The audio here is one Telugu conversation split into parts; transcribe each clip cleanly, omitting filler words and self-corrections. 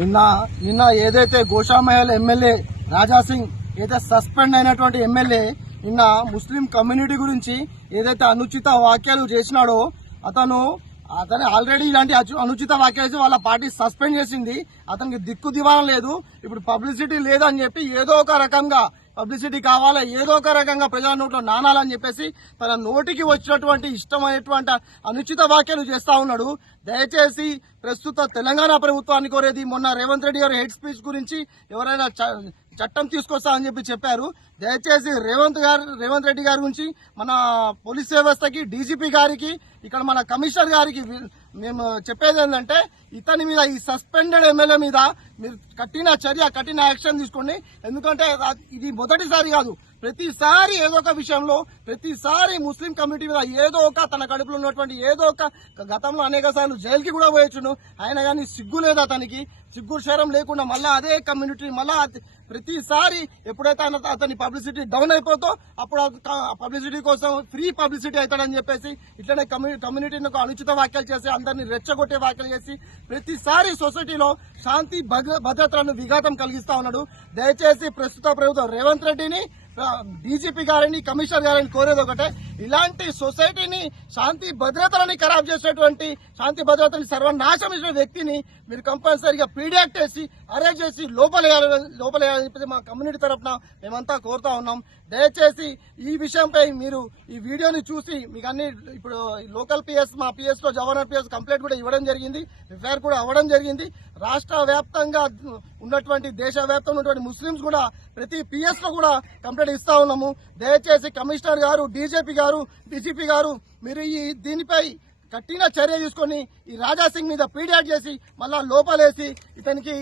నిన్న ఏదైతే గోషామహల్ ఎమ్మెల్యే రాజాసింగ్ ఏదైతే సస్పెండ్ అయినటువంటి ఎమ్మెల్యే నిన్న ముస్లిం కమ్యూనిటీ గురించి ఏదైతే అనుచిత వ్యాఖ్యలు చేసినాడో అతను ఆల్రెడీ ఇలాంటి అనుచిత వ్యాఖ్యలు చేసి వాళ్ళ పార్టీ సస్పెండ్ చేసింది. అతనికి దిక్కు దివాణం లేదు. ఇప్పుడు పబ్లిసిటీ లేదని చెప్పి ఏదో ఒక రకంగా పబ్లిసిటీ కావాలా, ఏదో ఒక రకంగా ప్రజల నోట్లో నానాలని చెప్పేసి తన నోటికి వచ్చినటువంటి ఇష్టమైనటువంటి అనుచిత వ్యాఖ్యలు చేస్తా ఉన్నాడు. దయచేసి ప్రస్తుత తెలంగాణ ప్రభుత్వాన్ని కోరేది, మొన్న రేవంత్ రెడ్డి గారు హెడ్ స్పీచ్ గురించి ఎవరైనా చట్టం తీసుకొస్తా అని చెప్పారు. దయచేసి రేవంత్ రెడ్డి గారి గురించి మన పోలీస్ వ్యవస్థకి, డీజీపీ గారికి, ఇక్కడ మన కమిషనర్ గారికి మేము చెప్పేది ఏంటంటే ఇతని మీద, ఈ సస్పెండెడ్ ఎమ్మెల్యే మీద మీరు కఠిన యాక్షన్ తీసుకోండి. ఎందుకంటే ఇది మొదటిసారి కాదు, ప్రతిసారి ఏదో ఒక విషయంలో, ప్రతిసారి ముస్లిం కమ్యూనిటీ మీద ఏదో ఒక తన కడుపులో ఉన్నటువంటి ఏదో ఒక, గతంలో అనేక సార్లు జైలుకి కూడా పోయొచ్చును. ఆయన కానీ సిగ్గు లేదు, అతనికి సిగ్గు శరం లేకుండా మళ్ళా అదే కమ్యూనిటీ మళ్ళా ప్రతిసారి ఎప్పుడైతే అతని పబ్లిసిటీ డౌన్ అయిపోతో అప్పుడు పబ్లిసిటీ కోసం ఫ్రీ పబ్లిసిటీ అవుతాడని చెప్పేసి ఇట్లనే కమ్యూనిటీని అనుచిత వ్యాఖ్యలు చేసి అందరినీ రెచ్చగొట్టే వ్యాఖ్యలు చేసి ప్రతిసారి సొసైటీలో శాంతి భద్రతలను విఘాతం కలిగిస్తా ఉన్నాడు. దయచేసి ప్రస్తుత ప్రభుత్వం రేవంత్ రెడ్డిని, డీజీపీ గారిని, కమిషనర్ గారిని కోరేది ఒకటే, ఇలాంటి సొసైటీని శాంతి భద్రతలని ఖరాబ్ చేసేటువంటి, శాంతి భద్రతని సర్వనాశనం చేసిన వ్యక్తిని మీరు కంపల్సరీగా పీడీ యాక్ట్ వేసి అరెస్ట్ చేసి లోపలేయాలని చెప్పి మా కమ్యూనిటీ తరఫున మేమంతా కోరుతా ఉన్నాం. దయచేసి ఈ విషయంపై మీరు ఈ వీడియోని చూసి మీకు అన్ని, ఇప్పుడు లోకల్ పిఎస్, మా పిఎస్ లో జవహర్ పిఎస్ కంప్లైంట్ కూడా ఇవ్వడం జరిగింది, ఎఫ్ఐఆర్ కూడా అవ్వడం జరిగింది. రాష్ట్ర వ్యాప్తంగా ఉన్నటువంటి, దేశ వ్యాప్తంగా ఉన్నటువంటి ముస్లింస్ కూడా ప్రతి పిఎస్ లో కూడా కంప్లైంట్ ఇస్తా ఉన్నాము. దయచేసి కమిషనర్ గారు, డీజీపీ గారు మీరు దీనిపై కఠిన చర్య తీసుకొని ఈ రాజాసింగ్ మీద పీడియాక్ట్ చేసి మళ్ళా లోపలేసి ఇతనికి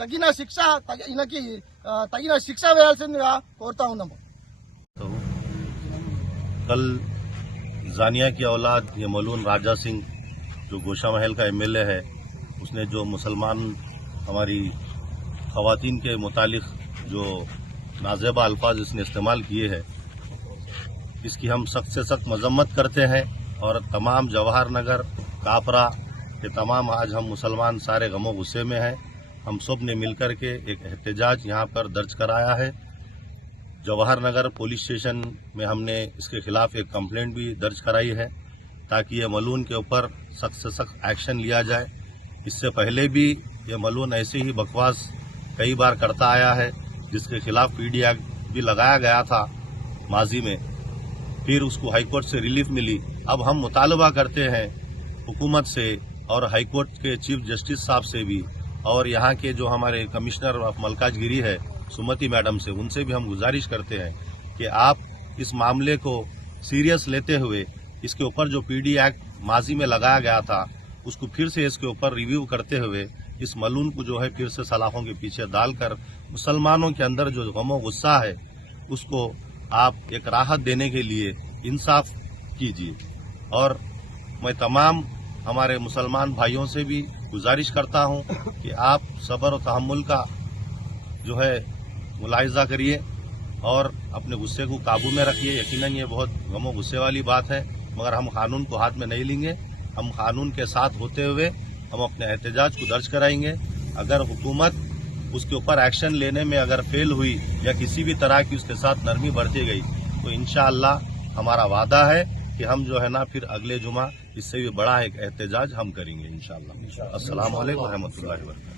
తగిన శిక్ష వేయాల్సిందిగా కోరుతా ఉన్నాము. कल जानिया की औलाद ये मलून राजा सिंह जो गोशामहल का एमएलए है, उसने जो मुसलमान हमारी खवातीन के मुतालिक जो नाजेबा अल्फाज इसने इस्तेमाल किए हैं, इसकी हम सख्त से सख्त मजम्मत करते हैं। और तमाम जवाहर नगर, कापरा के तमाम आज हम मुसलमान सारे गमो गुस्से में हैं। हम सब ने मिलकर के एक एहतजाज यहाँ पर दर्ज कराया है। जवाहर नगर पुलिस स्टेशन में हमने इसके खिलाफ एक कंप्लेंट भी दर्ज कराई है ताकि ये मलून के ऊपर सख्त से सख्त एक्शन लिया जाए। इससे पहले भी ये मलून ऐसे ही बकवास कई बार करता आया है, जिसके खिलाफ पीडी एक्ट भी लगाया गया था माजी में, फिर उसको हाईकोर्ट से रिलीफ मिली। अब हम मुतालबा करते हैं हुकूमत से और हाईकोर्ट के चीफ जस्टिस साहब से भी, और यहाँ के जो हमारे कमिश्नर ऑफ मलकाजगिरी है सुमति मैडम से, उनसे भी हम गुजारिश करते हैं कि आप इस मामले को सीरियस लेते हुए इसके ऊपर जो पीडी एक्ट माजी में लगाया गया था उसको फिर से इसके ऊपर रिव्यू करते हुए इस मलून को जो है फिर से सलाखों के पीछे डालकर मुसलमानों के अंदर जो गमो गुस्सा है उसको आप एक राहत देने के लिए इंसाफ कीजिए। और मैं तमाम हमारे मुसलमान भाइयों से भी गुजारिश करता हूं कि आप सब्र और तहम्मुल का जो है मुलाहिजा करिए और अपने गुस्से को काबू में रखिए। यकीनन ये बहुत गमो गुस्से वाली बात है, मगर हम कानून को हाथ में नहीं लेंगे। हम कानून के साथ होते हुए हम अपने एहतजाज को दर्ज कराएंगे। अगर हुकूमत उसके ऊपर एक्शन लेने में अगर फेल हुई या किसी भी तरह की उसके साथ नरमी बरती गई तो इंशाअल्लाह हमारा वादा है कि हम जो है ना फिर अगले जुमा इससे भी बड़ा एक एहतजाज हम करेंगे इंशाअल्लाह। अस्सलाम वालेकुम रहमतुल्लाहि व बरकातहू।